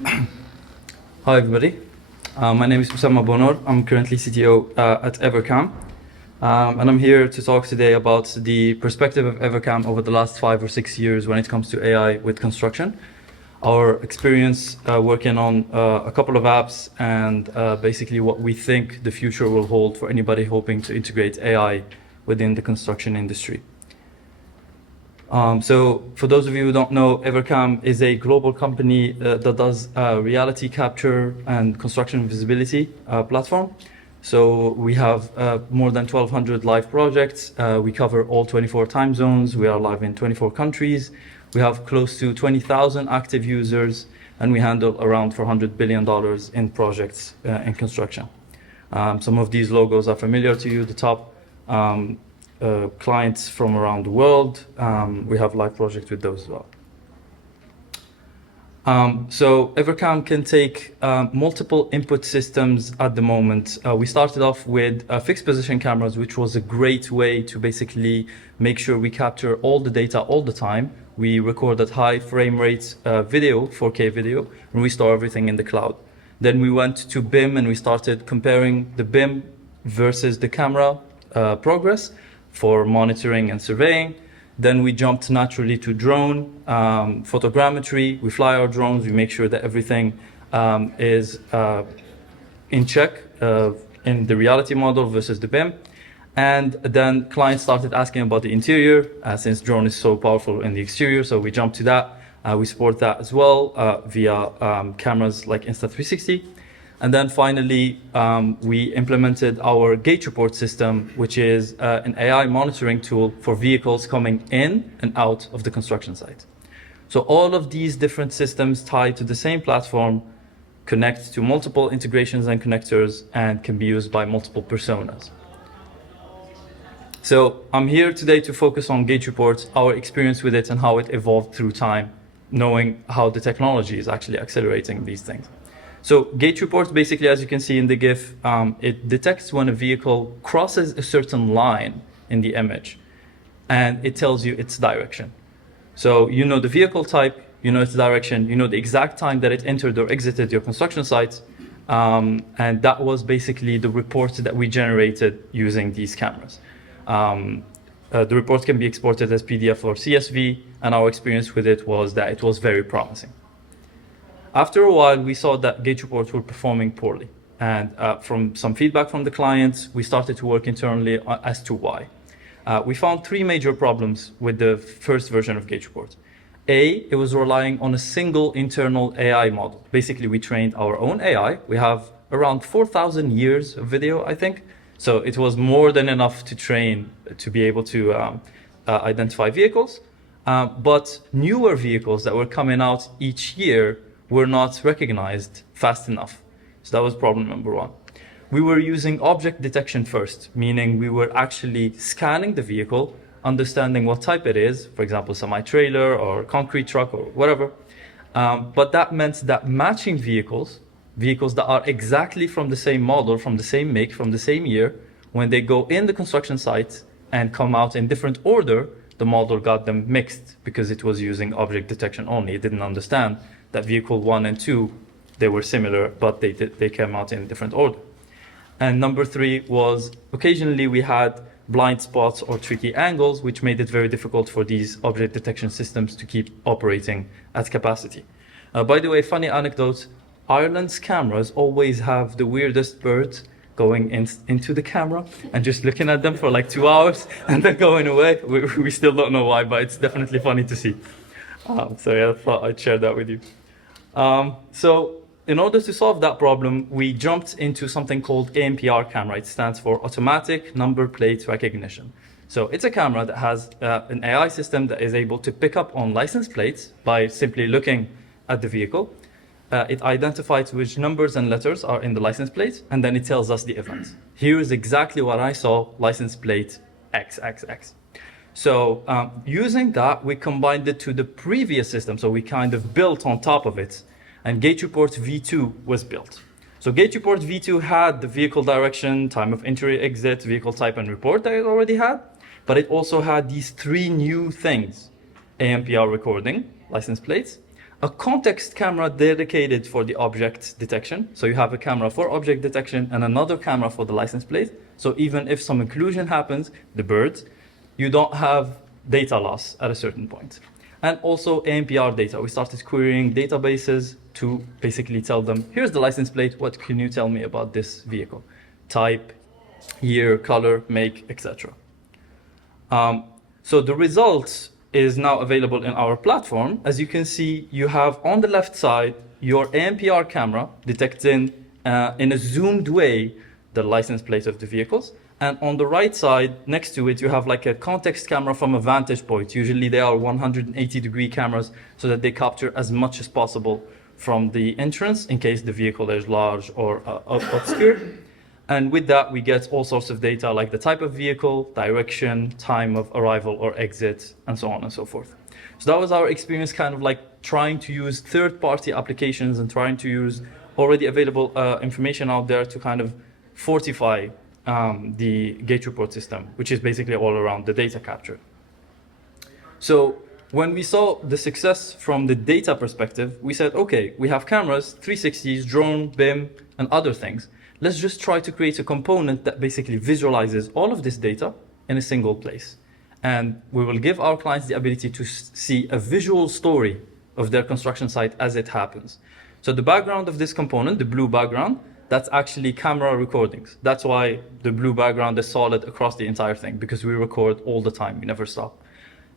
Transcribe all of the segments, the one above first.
Hi everybody, my name is Oussama. I'm currently CTO at Evercam, and I'm here to talk today about the perspective of Evercam over the last 5 or 6 years when it comes to AI with construction, our experience working on a couple of apps, and basically what we think the future will hold for anybody hoping to integrate AI within the construction industry. So for those of you who don't know, Evercam is a global company that does reality capture and construction visibility platform. So we have more than 1,200 live projects. We cover all 24 time zones. We are live in 24 countries. We have close to 20,000 active users, and we handle around $400 billion in projects in construction. Some of these logos are familiar to you. The top clients from around the world. We have live projects with those as well. So Evercam can take multiple input systems at the moment. We started off with fixed position cameras, which was a great way to basically make sure we capture all the data all the time. We record at high frame rates video, 4K video, and we store everything in the cloud. Then we went to BIM and we started comparing the BIM versus the camera progress for monitoring and surveying. Then we jumped naturally to drone photogrammetry. We fly our drones. We make sure that everything is in check in the reality model versus the BIM. And then clients started asking about the interior since drone is so powerful in the exterior. So we jumped to that. We support that as well via cameras like Insta360. And then finally, we implemented our gate report system, which is an AI monitoring tool for vehicles coming in and out of the construction site. So all of these different systems tied to the same platform connect to multiple integrations and connectors and can be used by multiple personas. So I'm here today to focus on gate reports, our experience with it and how it evolved through time, knowing how the technology is actually accelerating these things. So gate reports, basically, as you can see in the GIF, it detects when a vehicle crosses a certain line in the image, and it tells you its direction. So you know the vehicle type, you know its direction, you know the exact time that it entered or exited your construction site, and that was basically the report that we generated using these cameras. The report can be exported as PDF or CSV, and our experience with it was that it was very promising. After a while, we saw that gate reports were performing poorly. And from some feedback from the clients, we started to work internally as to why. We found 3 major problems with the first version of gate reports. It was relying on a single internal AI model. Basically, we trained our own AI. We have around 4,000 years of video, I think. So it was more than enough to train to be able to identify vehicles. But newer vehicles that were coming out each year were not recognized fast enough. So that was problem number 1. We were using object detection first, meaning we were actually scanning the vehicle, understanding what type it is, for example, semi-trailer or concrete truck or whatever. But that meant that matching vehicles that are exactly from the same model, from the same make, from the same year, when they go in the construction site and come out in different order, the model got them mixed because it was using object detection only. It didn't understand that vehicle 1 and 2, they were similar, but they came out in different order. And number 3 was occasionally we had blind spots or tricky angles, which made it very difficult for these object detection systems to keep operating at capacity. By the way, funny anecdote, Ireland's cameras always have the weirdest birds going into the camera and just looking at them for like 2 hours and then going away. We still don't know why, but it's definitely funny to see. So yeah, I thought I'd share that with you. So in order to solve that problem, we jumped into something called ANPR camera. It stands for Automatic Number Plate Recognition. So it's a camera that has an AI system that is able to pick up on license plates by simply looking at the vehicle. It identifies which numbers and letters are in the license plate, and then it tells us the event. Here is exactly what I saw, license plate XXX. So using that, we combined it to the previous system. So we kind of built on top of it, and Gate Report V2 was built. So Gate Report V2 had the vehicle direction, time of entry, exit, vehicle type, and report that it already had. But it also had these 3 new things: ANPR recording, license plates, a context camera dedicated for the object detection. So you have a camera for object detection and another camera for the license plate. So even if some occlusion happens, the birds, you don't have data loss at a certain point. And also ANPR data. We started querying databases to basically tell them, here's the license plate, what can you tell me about this vehicle? Type, year, color, make, etc. So the result is now available in our platform. As you can see, you have on the left side, your ANPR camera detecting in a zoomed way the license plate of the vehicles. And on the right side, next to it, you have like a context camera from a vantage point. Usually they are 180-degree cameras so that they capture as much as possible from the entrance in case the vehicle is large or obscure. And with that, we get all sorts of data like the type of vehicle, direction, time of arrival or exit, and so on and so forth. So that was our experience, kind of like trying to use third-party applications and trying to use already available information out there to kind of fortify the gate report system, which is basically all around the data capture. So when we saw the success from the data perspective, we said, okay, we have cameras, 360s, drone, BIM, and other things. Let's just try to create a component that basically visualizes all of this data in a single place. And we will give our clients the ability to see a visual story of their construction site as it happens. So the background of this component, the blue background, that's actually camera recordings. That's why the blue background is solid across the entire thing, because we record all the time, we never stop.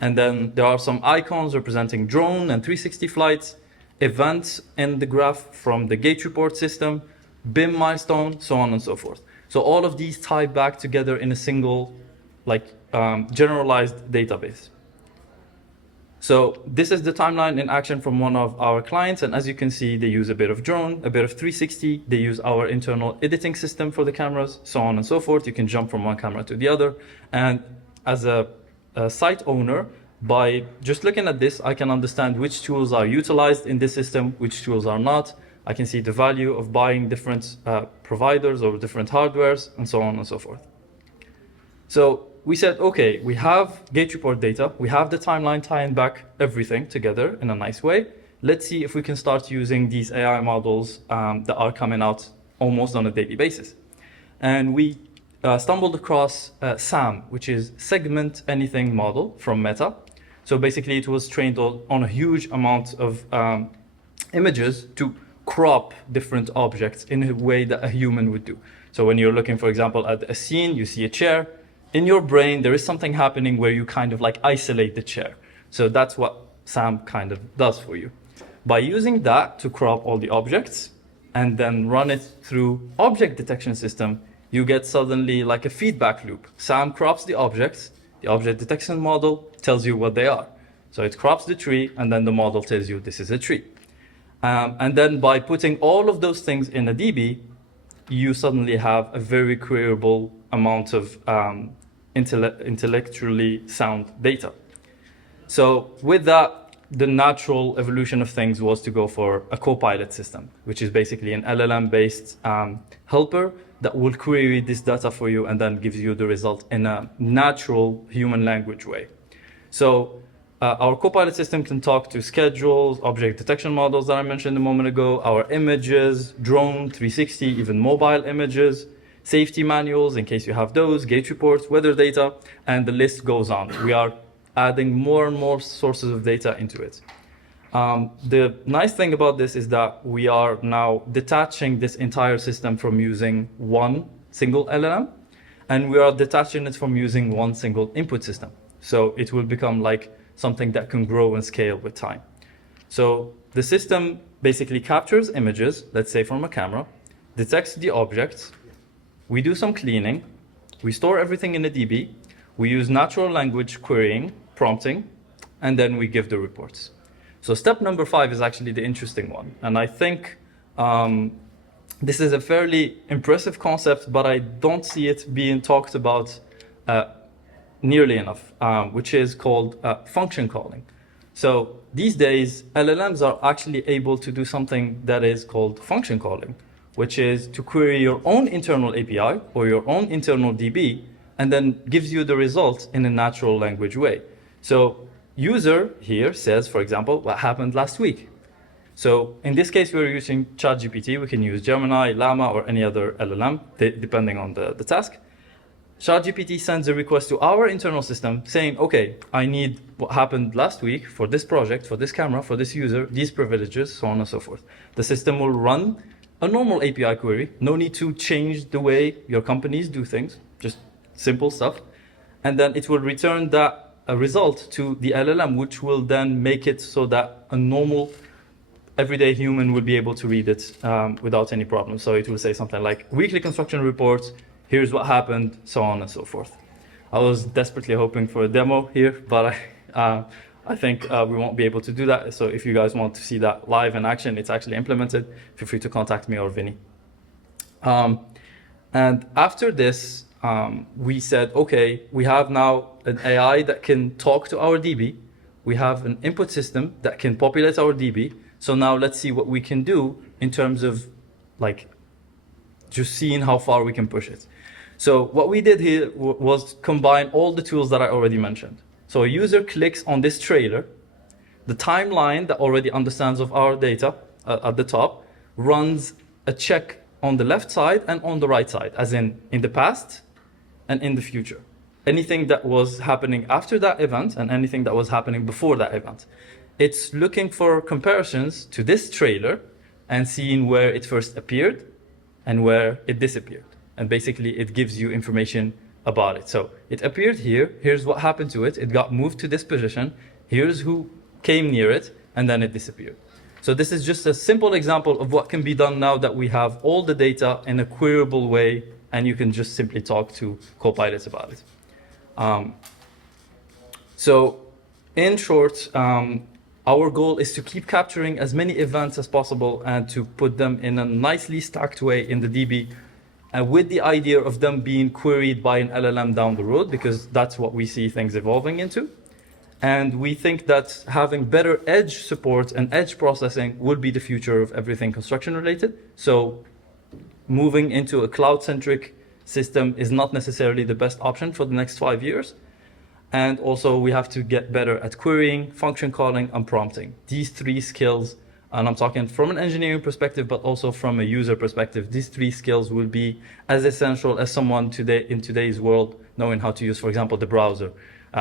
And then there are some icons representing drone and 360 flights, events in the graph from the gate report system, BIM milestone, so on and so forth. So all of these tie back together in a single, generalized database. So this is the timeline in action from one of our clients. And as you can see, they use a bit of drone, a bit of 360. They use our internal editing system for the cameras, so on and so forth. You can jump from one camera to the other. And as a site owner, by just looking at this, I can understand which tools are utilized in this system, which tools are not. I can see the value of buying different providers or different hardwares, and so on and so forth. So we said, okay, we have gate report data, we have the timeline tying back everything together in a nice way. Let's see if we can start using these AI models that are coming out almost on a daily basis. And we stumbled across SAM, which is Segment Anything model from Meta. So basically it was trained on a huge amount of images to crop different objects in a way that a human would do. So when you're looking, for example, at a scene, you see a chair. In your brain, there is something happening where you kind of like isolate the chair. So that's what SAM kind of does for you. By using that to crop all the objects and then run it through object detection system, you get suddenly like a feedback loop. SAM crops the objects, the object detection model tells you what they are. So it crops the tree, and then the model tells you this is a tree. And then by putting all of those things in a DB, you suddenly have a very queryable amount of intellectually sound data. So with that, the natural evolution of things was to go for a co-pilot system, which is basically an LLM-based helper that will query this data for you and then gives you the result in a natural human language way. So our co-pilot system can talk to schedules, object detection models that I mentioned a moment ago, our images, drone, 360, even mobile images, safety manuals in case you have those, gate reports, weather data, and the list goes on. We are adding more and more sources of data into it. The nice thing about this is that we are now detaching this entire system from using one single LLM, and we are detaching it from using one single input system. So it will become like something that can grow and scale with time. So the system basically captures images, let's say from a camera, detects the objects, we do some cleaning, we store everything in a DB, we use natural language querying, prompting, and then we give the reports. So step number 5 is actually the interesting one. And I think this is a fairly impressive concept, but I don't see it being talked about nearly enough, which is called function calling. So these days, LLMs are actually able to do something that is called function calling, which is to query your own internal API or your own internal DB, and then gives you the result in a natural language way. So user here says, for example, what happened last week. So in this case, we're using ChatGPT. We can use Gemini, Llama, or any other LLM, depending on the task. ChatGPT sends a request to our internal system saying, okay, I need what happened last week for this project, for this camera, for this user, these privileges, so on and so forth. The system will run a normal API query. No need to change the way your companies do things, just simple stuff. And then it will return that result to the LLM, which will then make it so that a normal everyday human would be able to read it without any problem. So it will say something like weekly construction reports, here's what happened, so on and so forth. I was desperately hoping for a demo here, but I think we won't be able to do that. So if you guys want to see that live in action, it's actually implemented, feel free to contact me or Vinny. And after this, we said, okay, we have now an AI that can talk to our DB. We have an input system that can populate our DB. So now let's see what we can do in terms of like just seeing how far we can push it. So what we did here was combine all the tools that I already mentioned. So a user clicks on this trailer, the timeline that already understands of our data at the top runs a check on the left side and on the right side, as in the past and in the future. Anything that was happening after that event and anything that was happening before that event. It's looking for comparisons to this trailer and seeing where it first appeared and where it disappeared. And basically it gives you information about it. So it appeared here, here's what happened to it, it got moved to this position, here's who came near it, and then it disappeared. So this is just a simple example of what can be done now that we have all the data in a queryable way, and you can just simply talk to Copilot about it. So in short, our goal is to keep capturing as many events as possible and to put them in a nicely stacked way in the DB, and with the idea of them being queried by an LLM down the road, because that's what we see things evolving into. And we think that having better edge support and edge processing would be the future of everything construction related. So moving into a cloud-centric system is not necessarily the best option for the next 5 years. And also we have to get better at querying, function calling, and prompting. These three skills, and I'm talking from an engineering perspective, but also from a user perspective, these three skills will be as essential as someone today in today's world knowing how to use, for example, the browser.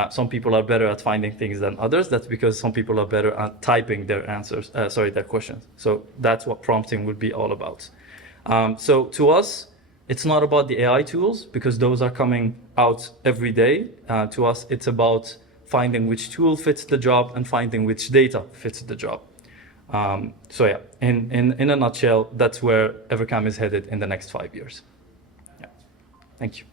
Some people are better at finding things than others. That's because some people are better at typing their answers, their questions. So that's what prompting would be all about. So to us, it's not about the AI tools because those are coming out every day. To us, it's about finding which tool fits the job and finding which data fits the job. So yeah, in a nutshell, that's where Evercam is headed in the next 5 years. Yeah. Thank you.